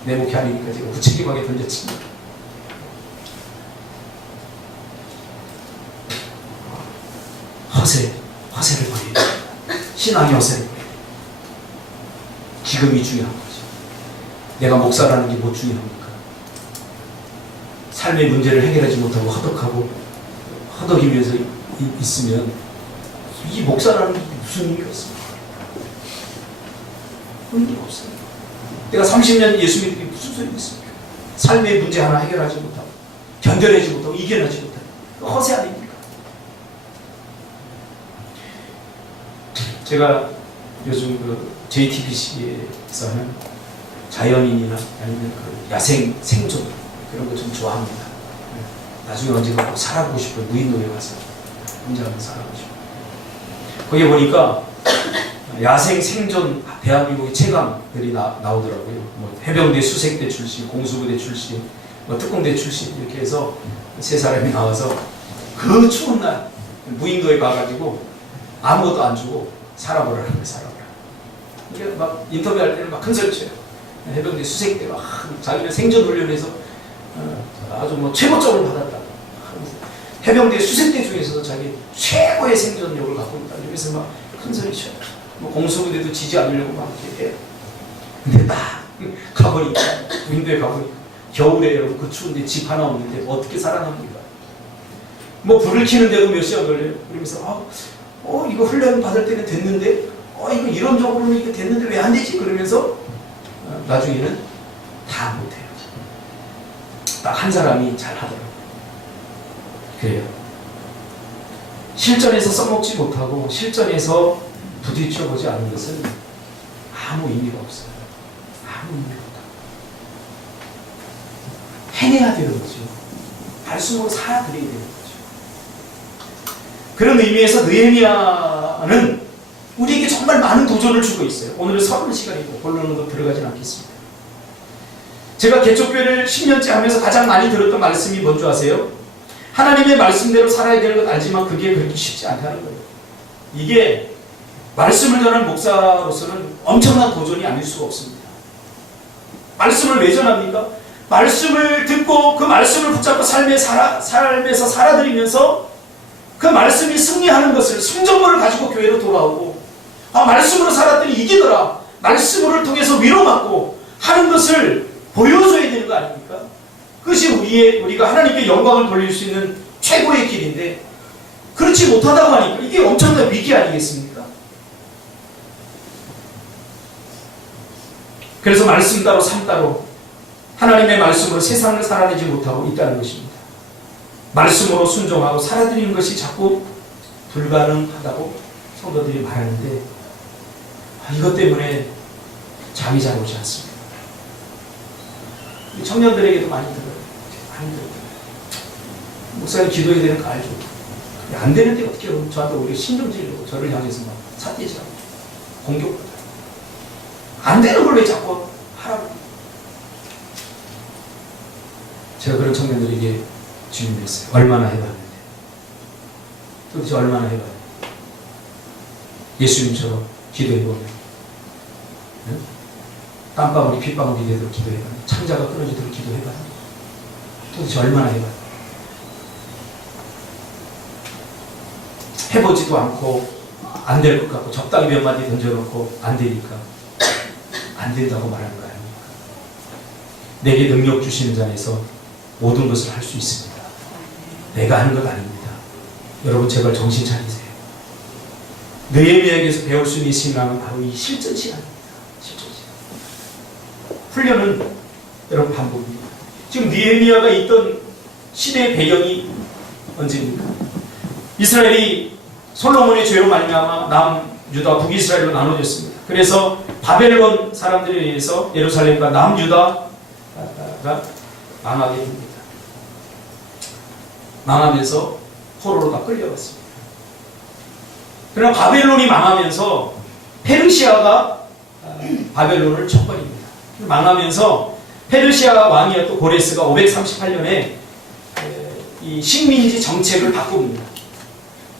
내 목이 아니니까 제가 무책임하게 던졌습니다. 허세를 버려야 됩니다. 신앙의 허세를 버려야 됩니다. 지금이 중요한 거죠. 내가 목사라는 게 뭐 중요합니까? 삶의 문제를 해결하지 못하고 허덕이면서 있으면 이 목사라는 게 무슨 의미가 있습니까? 의미가 없어요. 내가 30년 예수 믿는 게 무슨 소용이 있습니까? 삶의 문제 하나 해결하지 못하고 견뎌내지 못하고 이겨내지 못하고 허세 아닙니까? 제가 요즘 그 JTBC에서 하는 자연인이나 아니면 그 야생 생존 그런 거 좀 좋아합니다. 나중에 언젠가 꼭 살아보고 싶어요. 무인도에 가서 혼자 한번 살아보고 싶어요. 거기 보니까 야생 생존 대한민국의 최강들이 나오더라고요. 뭐 해병대 수색대 출신, 공수부대 출신, 뭐 특공대 출신 이렇게 해서 세 사람이 나와서 그 추운 날 무인도에 가가지고 아무것도 안 주고 살아보라는 거예요. 살아보라. 이게 막 인터뷰할 때는 막 큰 소리 쳐요. 해병대 수색대 막 자기는 생존 훈련에서 아주 뭐 최고점을 받았다. 해병대 수색대 중에서도 자기 최고의 생존력을 갖고 있다. 이러면서 막 큰 소리 쳐요. 뭐 공수부대도 지지 않으려고 막 이렇게 해요. 근데 딱 가보니까 무인도에 가보니까 겨울에 여러분 그 추운데 집 하나 없는데 어떻게 살아납니까? 뭐 불을 켜는데도 몇 시간 걸려요. 그러면서 이거 훈련 받을 때는 됐는데 이거 이론적으로는 이게 됐는데 왜 안 되지? 그러면서 나중에는 다 못해요. 딱 한 사람이 잘 하더라고요. 그래요. 실전에서 써먹지 못하고 실전에서 부딪혀 보지 않은 것은 아무 의미가 없어요. 아무 의미가 없다. 해내야 되는 거죠. 말씀으로 살아드려야 되는 거죠. 그런 의미에서 느헤미야는 우리에게 정말 많은 도전을 주고 있어요. 오늘은 서론 시간이고 본론으로 들어가진 않겠습니다. 제가 개척교회를 10년째 하면서 가장 많이 들었던 말씀이 뭔지 아세요? 하나님의 말씀대로 살아야 되는 건 알지만 그게 그렇게 쉽지 않다는 거예요. 이게 말씀을 전하는 목사로서는 엄청난 도전이 아닐 수가 없습니다. 말씀을 왜 전합니까? 말씀을 듣고 그 말씀을 붙잡고 삶에서 살아들이면서 그 말씀이 승리하는 것을 성전물을 가지고 교회로 돌아오고 말씀으로 살았더니 이기더라. 말씀을 통해서 위로받고 하는 것을 보여줘야 되는 거 아닙니까? 그것이 우리가 하나님께 영광을 돌릴 수 있는 최고의 길인데 그렇지 못하다고 하니까 이게 엄청난 위기 아니겠습니까? 그래서 말씀 따로 삶 따로 하나님의 말씀으로 세상을 살아내지 못하고 있다는 것입니다. 말씀으로 순종하고 살아드리는 것이 자꾸 불가능하다고 성도들이 말하는데 이것 때문에 잠이 잘 오지 않습니다. 청년들에게도 많이 들어요. 많이 들어요. 목사님 기도해야 되는 거 알죠? 안 되는데 어떻게 해요? 저한테 오히려 신경질로 저를 향해서 막 삿대질하고 공격받아요. 안 되는 걸 왜 자꾸 하라고. 제가 그런 청년들에게 질문했어요. 얼마나 해봤는데? 도대체 얼마나 해봐요? 예수님처럼 기도해보면 네? 땀방울이 핏방울이 되도록 기도해봐요. 창자가 끊어지도록 기도해봐요. 도대체 얼마나 해봐요? 해보지도 않고 안 될 것 같고 적당히 몇 마디 던져놓고 안 되니까 안 된다고 말하는 거 아닙니까? 내게 능력 주시는 자에서 모든 것을 할 수 있습니다. 내가 하는 것 아닙니다. 여러분 제발 정신 차리세요. 느헤미야에게서 배울 수 있는 신앙은 바로 이 실전 신앙입니다. 실전 신앙. 훈련은 여러분 반복입니다. 지금 느헤미야가 있던 시대의 배경이 언제입니까? 이스라엘이 솔로몬의 죄로 말미암아 남유다 북이스라엘로 나눠졌습니다. 그래서 바벨론 사람들에 의해서 예루살렘과 남유다가 망하게 됩니다. 망하면서 포로로 다 끌려갔습니다. 그러나 바벨론이 망하면서 페르시아가 바벨론을 쳐버립니다. 망하면서 페르시아 왕이었던 고레스가 538년에 이 식민지 정책을 바꿉니다.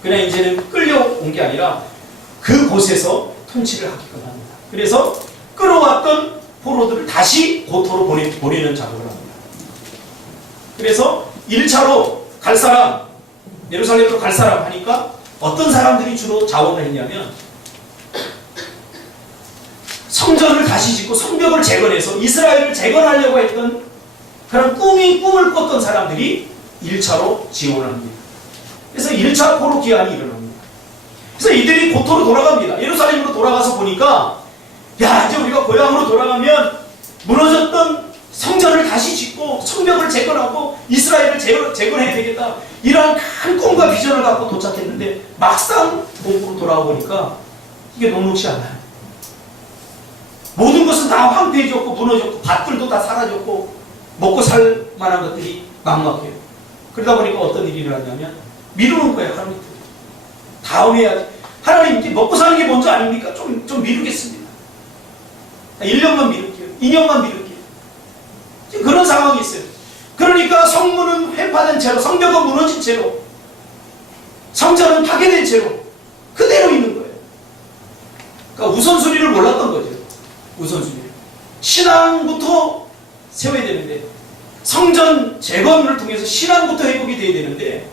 그냥 이제는 끌려온 게 아니라 그곳에서 통치를 하게끔 합니다. 그래서 끌어왔던 포로들을 다시 고토로 보내는 작업을 합니다. 그래서 1차로 갈 사람, 예루살렘으로 갈 사람 하니까 어떤 사람들이 주로 자원을 했냐면 성전을 다시 짓고 성벽을 재건해서 이스라엘을 재건하려고 했던 그런 꿈을 꿨던 사람들이 1차로 지원을 합니다. 그래서 1차 포로 기한이 일어납니다. 그래서 이들이 고토로 돌아갑니다. 예루살렘으로 돌아가서 보니까 야, 이제 우리가 고향으로 돌아가면 무너졌던 성전을 다시 짓고 성벽을 재건하고 이스라엘을 재건해야 되겠다. 이러한 큰 꿈과 비전을 갖고 도착했는데 막상 본국으로 돌아와 보니까 이게 녹록지 않아요. 모든 것은 다 황폐해졌고 무너졌고 밭들도 다 사라졌고 먹고 살 만한 것들이 막막해요. 그러다 보니까 어떤 일이 일어났냐면 미루는 거예요. 하나님 다음에 해야지. 하나님 먹고 사는 게 먼저 아닙니까? 좀 미루겠습니다. 1년만 미룰게요. 2년만 미룰게요. 지금 그런 상황이 있어요. 그러니까 성문은 회파된 채로 성벽은 무너진 채로 성전은 파괴된 채로 그대로 있는 거예요. 그러니까 우선순위를 몰랐던 거죠. 우선순위를. 신앙부터 세워야 되는데 성전 재건을 통해서 신앙부터 회복이 돼야 되는데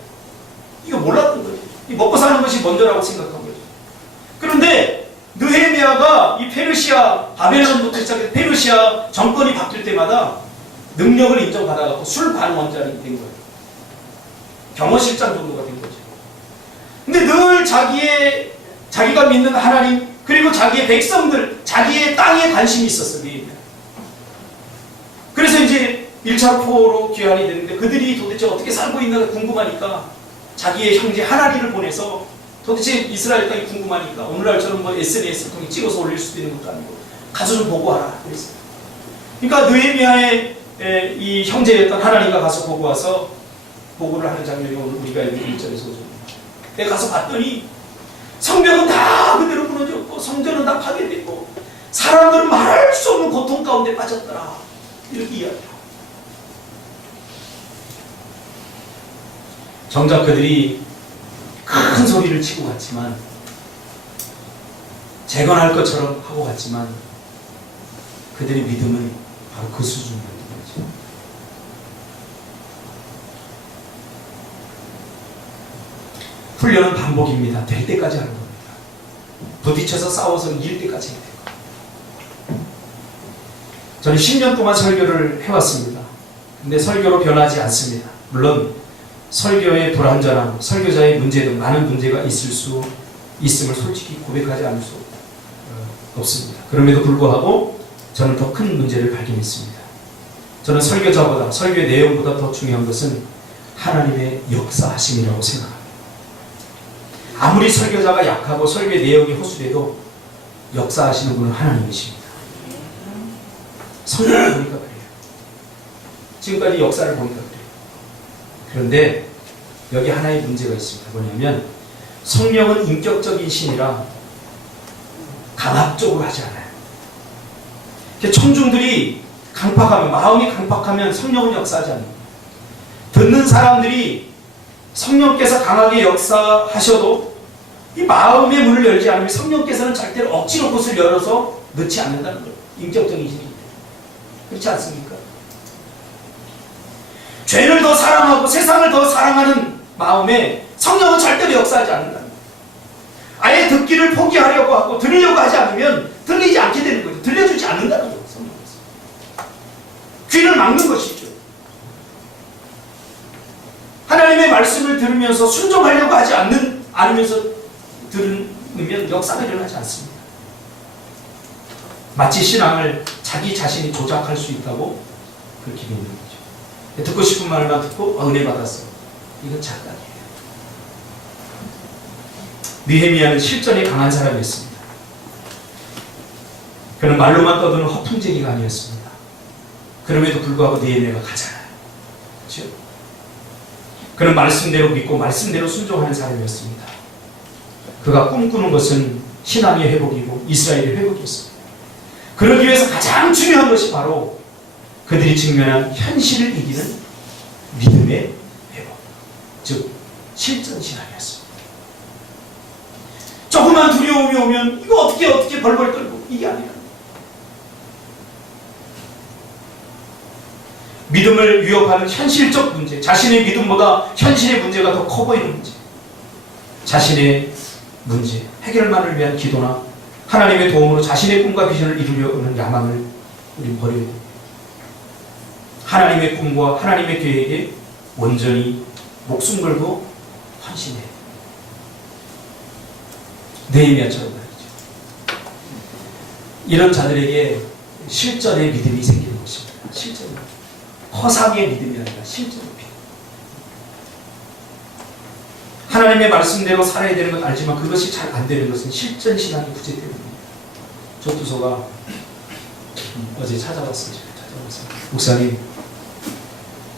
이거 몰랐던 거죠. 먹고 사는 것이 먼저라고 생각한 거죠. 그런데 느헤미야가 이 페르시아 바벨론부터 시작해서 페르시아 정권이 바뀔 때마다 능력을 인정받아갖고 술관원장이 된 거예요. 경호실장 정도가 된 거죠. 근데 늘 자기가 믿는 하나님 그리고 자기의 백성들 자기의 땅에 관심이 있었어요. 그래서 이제 1차 포로 귀환이 되는데 그들이 도대체 어떻게 살고 있나 궁금하니까 자기의 형제 하나리를 보내서 도대체 이스라엘 땅이 궁금하니까 오늘날처럼 뭐 SNS를 통해 찍어서 올릴 수도 있는 것도 아니고 가서 좀 보고 와라 그랬어요. 그러니까 느헤미야의 이 형제였던 하나리가 가서 보고 와서 보고를 하는 장면이 오늘 우리가 읽은 1절에서 5절입니다. 내가 가서 봤더니 성벽은 다 그대로 무너졌고 성전은 다 파괴됐고 사람들은 말할 수 없는 고통 가운데 빠졌더라 이렇게 이야기해요. 정작 그들이 큰 소리를 치고 갔지만 재건할 것처럼 하고 갔지만 그들의 믿음은 바로 그 수준이었던 거죠. 훈련은 반복입니다. 될 때까지 하는 겁니다. 부딪혀서 싸워서 이길 때까지 해야 돼요. 저는 10년 동안 설교를 해왔습니다. 근데 설교로 변하지 않습니다. 물론 설교의 불완전함, 설교자의 문제 등 많은 문제가 있음을 솔직히 고백하지 않을 수 없습니다. 그럼에도 불구하고 저는 더 큰 문제를 발견했습니다. 저는 설교자보다, 설교의 내용보다 더 중요한 것은 하나님의 역사하심이라고 생각합니다. 아무리 설교자가 약하고 설교의 내용이 허술해도 역사하시는 분은 하나님이십니다. 성경을 보니까 그래요. 지금까지 역사를 보니까 그래요. 그런데 여기 하나의 문제가 있습니다. 뭐냐면 성령은 인격적인 신이라 강압적으로 하지 않아요. 청중들이 강팍하면, 마음이 강팍하면 성령은 역사하지 않습니다. 듣는 사람들이 성령께서 강하게 역사하셔도 이 마음의 문을 열지 않으면 성령께서는 절대로 억지로 곳을 열어서 넣지 않는다는 거예요. 인격적인 신이기 때문에. 그렇지 않습니까? 죄를 더 사랑하고 세상을 더 사랑하는 마음에 성령은 절대로 역사하지 않는다는 거예요. 아예 듣기를 포기하려고 하고 들으려고 하지 않으면 들리지 않게 되는 거죠. 들려주지 않는다는 거예요. 성령께서. 귀를 막는 것이죠. 하나님의 말씀을 들으면서 순종하려고 하지 않으면서 들으면 역사가 일어나지 않습니다. 마치 신앙을 자기 자신이 조작할 수 있다고 그렇게 믿는 거죠. 듣고 싶은 말만 듣고 은혜 받았어. 이건 착각이에요. 느헤미야는 실전에 강한 사람이었습니다. 그는 말로만 떠드는 허풍쟁이가 아니었습니다. 그럼에도 불구하고 느헤미야가 가잖아요. 그렇죠? 그는 말씀대로 믿고 말씀대로 순종하는 사람이었습니다. 그가 꿈꾸는 것은 신앙의 회복이고 이스라엘의 회복이었습니다. 그러기 위해서 가장 중요한 것이 바로 그들이 직면한 현실을 이기는 믿음의 회복, 즉 실전 신앙이었습니다. 조그만 두려움이 오면 이거 어떻게 벌벌 떨고 이게 아니라 믿음을 위협하는 현실적 문제, 자신의 믿음보다 현실의 문제가 더 커 보이는 문제, 자신의 문제, 해결만을 위한 기도나 하나님의 도움으로 자신의 꿈과 비전을 이루려는 야망을 우리 버려야 됩니다. 하나님의 꿈과 하나님의 계획에 온전히 목숨 걸고 헌신해. 느헤미야처럼 말이죠. 이런 자들에게 실전의 믿음이 생기는 것입니다. 실전. 허상의 믿음이 아니라 실전의 믿음. 하나님의 말씀대로 살아야 되는 건 알지만 그것이 잘 안 되는 것은 실전 신앙의 부재 때문입니다. 조투소가 어제 찾아왔어요. 목사님,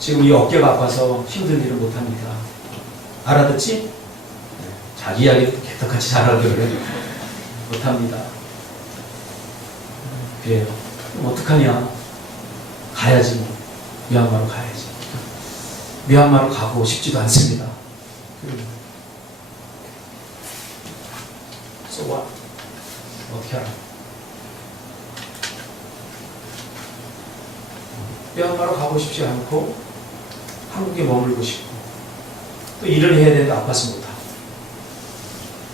지금 이 어깨가 아파서 힘든 일을 못합니다. 알아듣지? 자기 이야기 개떡같이 잘하길래 못합니다. 그래요. 그럼 어떡하냐? 가야지 뭐. 미얀마로 가야지. 미얀마로 가고 싶지도 않습니다. So what? 어떻게 알아? 미얀마로 가고 싶지 않고 한국에 머물고 싶고 또 일을 해야 되는데 아파서 못하고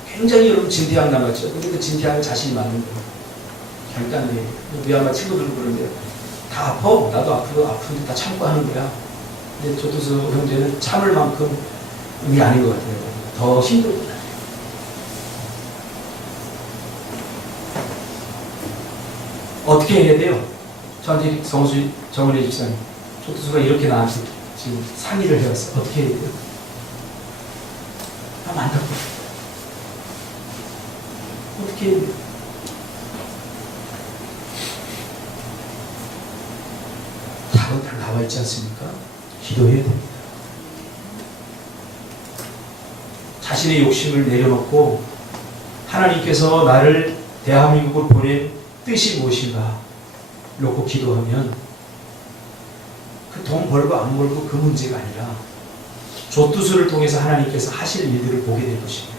굉장히 여러분 진퇴양 남았죠. 근데 그 진퇴양은 자신이 맞는 거예요. 결단이 미얀마 친구들도 그러는데 다 아파. 나도 아프고 아픈데 다 참고 하는 거야. 근데 조두수 형제는 참을 만큼 이게 아닌 것 같아요. 더 힘들고 어떻게 해야 돼요? 저한테 정은혜 집사님, 조두수가 이렇게 나한테 지금 상의를 해왔어요. 어떻게 해야 돼요? 안타까워. 어떻게 해야 돼요? 답은 다 나와 있지 않습니까? 기도해야 됩니다. 자신의 욕심을 내려놓고 하나님께서 나를 대한민국을 보낸 뜻이 무엇인가 놓고 기도하면 그 돈 벌고 안 벌고 그 문제가 아니라 조투수를 통해서 하나님께서 하실 일들을 보게 될 것입니다.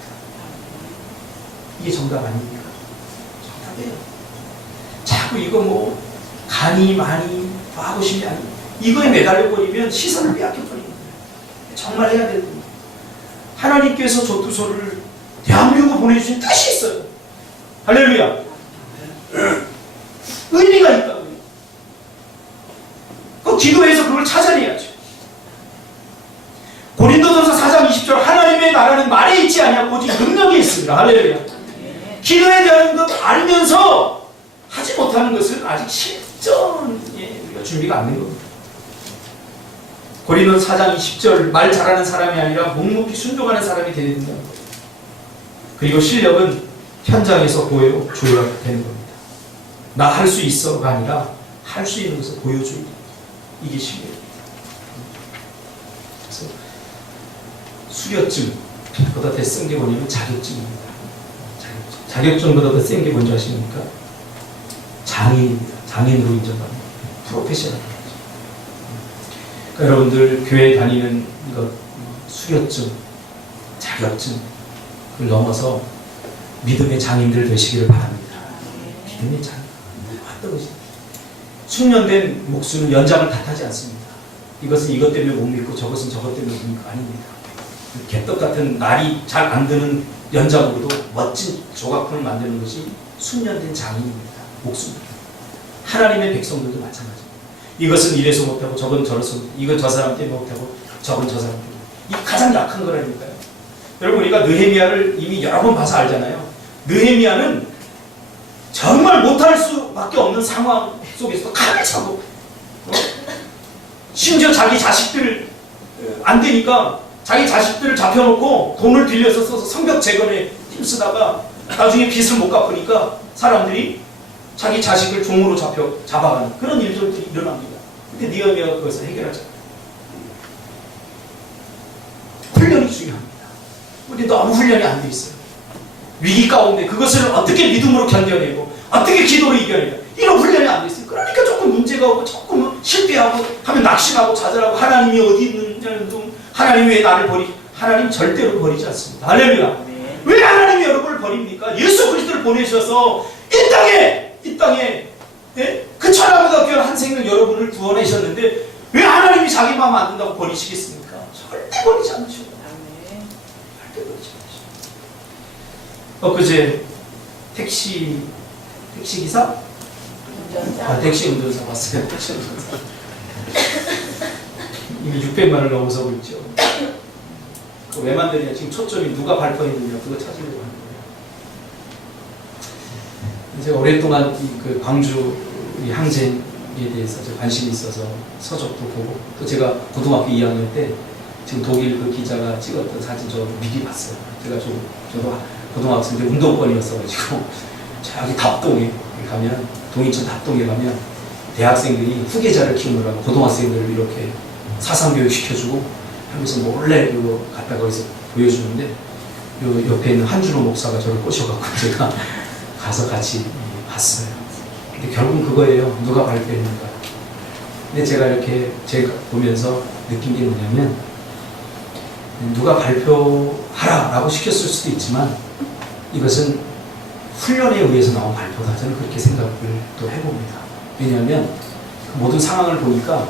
이게 정답 아닙니까? 정답이에요. 자꾸 이거 뭐 간이 많이 하고 싶지 않니? 이거에 매달려버리면 시선을 빼앗겨버리는 거예요. 정말 해야 되는 거예요. 하나님께서 조투소를 대한민국으로 보내주신 뜻이 있어요. 할렐루야. 의미가 있다고요. 그 또 기도해서 그걸 찾아내야죠. 고린도전서 4장 20절 하나님의 나라는 말에 있지 아니하고 오직 능력에 있습니다. 할렐루야. 기도에 대한 것 알면서 하지 못하는 것은 아직 실전에 우리가 준비가 안 된 겁니다. 고린도전서 4장 20절 말 잘하는 사람이 아니라 묵묵히 순종하는 사람이 되야 된다는 거예요. 그리고 실력은 현장에서 보여줘야 되는 겁니다. 나 할 수 있어가 아니라 할 수 있는 것을 보여줘야 됩니다. 이게 실력입니다. 그래서 수료증보다 더 센 게 뭐냐면 자격증입니다. 자격증보다 더 센 게 뭔지 아십니까? 장인입니다. 장인으로 인정받는 프로페셔널. 그러니까 여러분들 교회 다니는 것 수료증, 자격증 그걸 넘어서 믿음의 장인들 되시기를 바랍니다. 믿음의 장인. 어떤 것이 숙련된 목수는 연장을 탓하지 않습니다. 이것은 이것 때문에 못 믿고 저것은 저것 때문에 못 믿고 아닙니다. 개떡 같은 날이 잘 안 드는 연장으로도 멋진 조각품을 만드는 것이 숙련된 장인입니다. 목수입니다. 하나님의 백성들도 마찬가지입니다. 이것은 이래서 못하고 저건 저래서 이건 저 사람 때문에 못하고 저건 저 사람 때문에 이 가장 약한 거라니까요. 여러분 우리가 느헤미야를 이미 여러 번 봐서 알잖아요. 느헤미야는 정말 못할 수밖에 없는 상황 속에서도 칼을 차고 심지어 자기 자식들 안 되니까 자기 자식들을 잡혀놓고 돈을 빌려서 써서 성벽 재건에 힘쓰다가 나중에 빚을 못 갚으니까 사람들이 자기 자식을 종으로 잡아가는 그런 일들이 일어납니다. 근데 느헤미야가 그것을 해결하잖아요. 훈련이 중요합니다. 우리 너무 훈련이 안 돼 있어요. 위기 가운데 그것을 어떻게 믿음으로 견뎌내고 어떻게 기도로 이겨내고 이런 훈련이 안 돼 있어요. 그러니까 조금 문제가 오고 조금 실패하고 하면 낙심하고 좌절하고 하나님이 어디 있느냐는 둥 하나님 왜 나를 하나님 절대로 버리지 않습니다. 할렐루야. 네. 왜 하나님이 여러분을 버립니까? 예수 그리스도를 보내셔서 이 땅에 예? 그 천하보다 귀한 한 생명 여러분을 구원하셨는데 왜 하나님이 자기 마음 안 든다고 버리시겠습니까? 절대 버리지 않죠. 절대 버리지 않죠. 엊그제 택시기사? 택시 운전사 봤어요. 택시 운전사. 이미 600만 원을 넘어서고 있죠. 왜 만드냐? 지금 초점이 누가 발표했느냐 그거 찾으려고 하는 거예요. 제가 오랫동안 그 광주 항쟁에 대해서 관심이 있어서 서적도 보고 또 제가 고등학교 2학년 때 지금 독일 그 기자가 찍었던 사진 저 미리 봤어요. 제가 저도 고등학생 때 운동권이었어가지고 저기 답동에 가면 동인천 답동에 가면 대학생들이 후계자를 키우느라고 고등학생들을 이렇게 사상교육 시켜주고 하면서 몰래 그거 갖다가 거기서 보여주는데 요 옆에 있는 한준호 목사가 저를 꼬셔갖고 제가 가서 같이 봤어요. 근데 결국은 그거예요. 누가 발표했는가. 근데 제가 제가 보면서 느낀 게 뭐냐면 누가 발표하라라고 시켰을 수도 있지만 이것은 훈련에 의해서 나온 발표다. 저는 그렇게 생각을 또 해봅니다. 왜냐하면 그 모든 상황을 보니까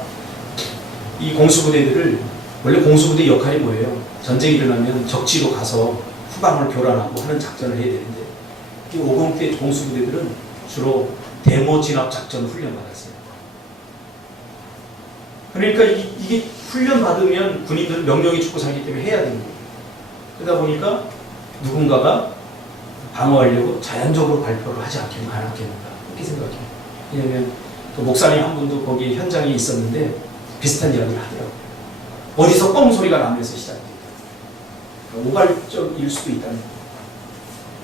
이 공수부대들을 원래 공수부대 역할이 뭐예요? 전쟁이 일어나면 적지로 가서 후방을 교란하고 하는 작전을 해야 되는데 이 50대 공수부대들은 주로 데모 진압 작전 훈련 받았어요. 그러니까 이게 훈련 받으면 군인들은 명령이 죽고 살기 때문에 해야 되는 거예요. 그러다 보니까 누군가가 방어하려고 자연적으로 발표를 하지 않겠는가 그렇게 생각해요. 왜냐하면 또 목사님 한 분도 거기 현장에 있었는데 비슷한 이야기를 하더라고요. 어디서 뻥 소리가 나면서 시작돼요. 오발적일 수도 있다는 거예요.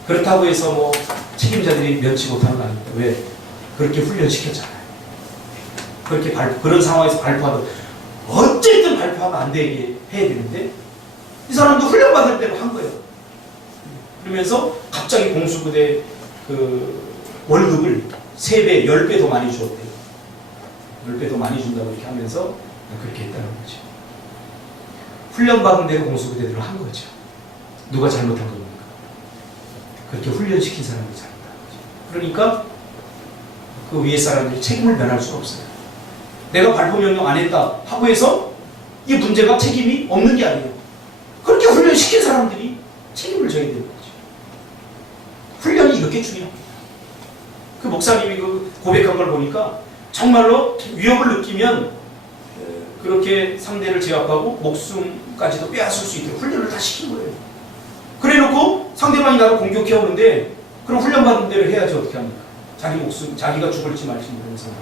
그렇다고 해서 뭐 책임자들이 면치 못하는 거 아닙니다. 왜? 그렇게 훈련시켰잖아요. 그렇게 그런 상황에서 발표하도 어쨌든 발표하면 안 되게 해야 되는데 이 사람도 훈련받을 대로 한 거예요. 그러면서 갑자기 공수부대 그 월급을 3배, 10배 더 많이 주었대요. 10배 더 많이 준다고 이렇게 하면서 그렇게 했다는 거죠. 훈련받은 대로 공수부대들을 한 거죠. 누가 잘못한 겁니까? 그렇게 훈련시킨 사람이 잘못한 거죠. 그러니까 그 위에 사람들이 책임을 면할 수가 없어요. 내가 발포 명령 안 했다 하고 해서 이 문제가 책임이 없는 게 아니에요. 그렇게 훈련시킨 사람들이 책임을 져야 되는 거죠. 훈련이 이렇게 중요합니다. 그 목사님이 그 고백한 걸 보니까 정말로 위협을 느끼면 그렇게 상대를 제압하고 목숨까지도 빼앗을 수 있도록 훈련을 다 시킨 거예요. 그래놓고 상대방이 나를 공격해 오는데 그럼 훈련받은 대로 해야지 어떻게 합니까? 자기 목숨, 자기가 죽을지 말지 모르는 상황.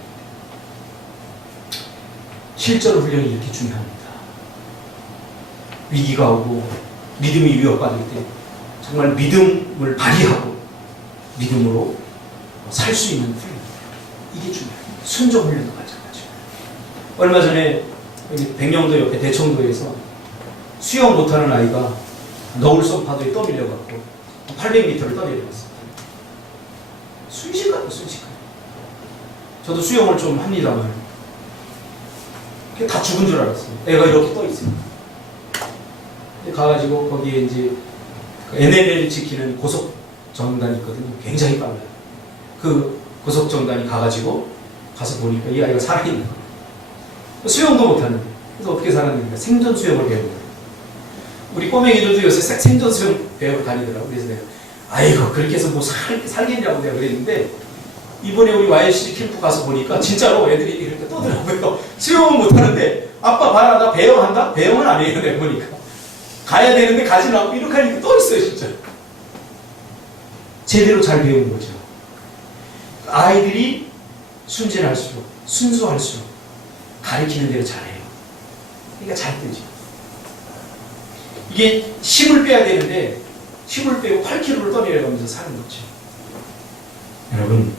실전 훈련이 이렇게 중요합니다. 위기가 오고 믿음이 위협받을 때 정말 믿음을 발휘하고 믿음으로 살 수 있는 훈련. 이게 중요해요. 순종 훈련도 마찬가지예요. 얼마 전에 여기 백령도 옆에 대청도에서 수영 못하는 아이가 너울섬 파도에 떠밀려갖고 800m를 떠내려갔어요. 순식간에 순식간에. 저도 수영을 좀 합니다만 다 죽은 줄 알았어요. 애가 이렇게 떠 있어요. 가가지고 거기에 이제 NLL을 지키는 고속정단이 있거든요. 굉장히 빨라요. 그 고속정단이 가가지고 가서 보니까 이 아이가 살아있는 거예요. 수영도 못하는데. 그래서 어떻게 살았는가? 생존 수영을 배우는 거예요. 우리 꼬맹이들도 요새 생존 수영 배우러 다니더라고요. 그래서 내가 아이고 그렇게 해서 뭐 살겠냐고 내가 그랬는데 이번에 우리 YC 캠프 가서 보니까 진짜로 애들이 이렇게 떠들어고요. 수영은 못하는데 아빠 봐라 나 배영한다? 배영은 안 해요. 내가 보니까 가야 되는데 가지 않고 이렇게 하니까 떠 있어요. 진짜 제대로 잘 배우는 거죠. 아이들이 순진할수록 순수할수록 가르치는 대로 잘해요. 그러니까 잘 되죠. 이게 힘을 빼야 되는데 힘을 빼고 8kg를 떠내려가면서 사는 거죠. 여러분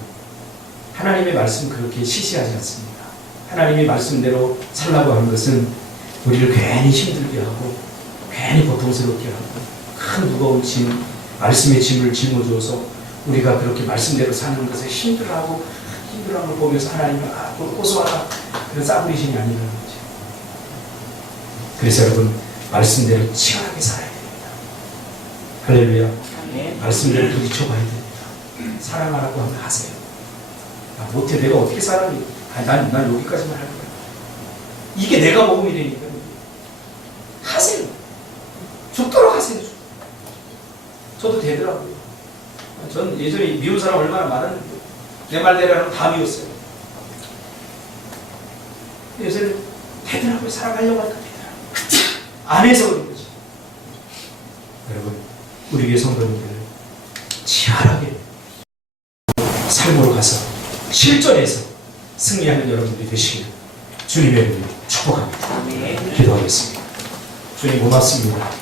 하나님의 말씀 그렇게 시시하지 않습니다. 하나님의 말씀대로 살라고 하는 것은 우리를 괜히 힘들게 하고 괜히 고통스럽게 하고 큰 무거운 짐, 말씀의 짐을 짊어져서 우리가 그렇게 말씀대로 사는 것을 힘들어하는 걸 보면서 하나님은 고소하다 그런 싸구리심이 아니라는 거죠. 그래서 여러분 말씀대로 치열하게 살아야 됩니다. 할렐루야. 말씀대로 부딪혀봐야 됩니다. 사랑하라고 하면 하세요. 못해 내가 어떻게 사랑해? 난 여기까지만 할 거야. 이게 내가 모험이 되니까 하세요. 죽도록 하세요. 저도 되더라고요. 전 예전에 미운 사람 얼마나 많았는데 내 말대로 하면 다 미웠어요. 요새는 되더라고요. 사랑하려고 하니까 되더라고요. 안 해서 그런 거죠. 여러분 우리 교회 성도님들 치열하게 삶으로 가서 실전에서 승리하는 여러분들이 되시길 주님의 이름으로 축복합니다. 기도하겠습니다. 주님 고맙습니다.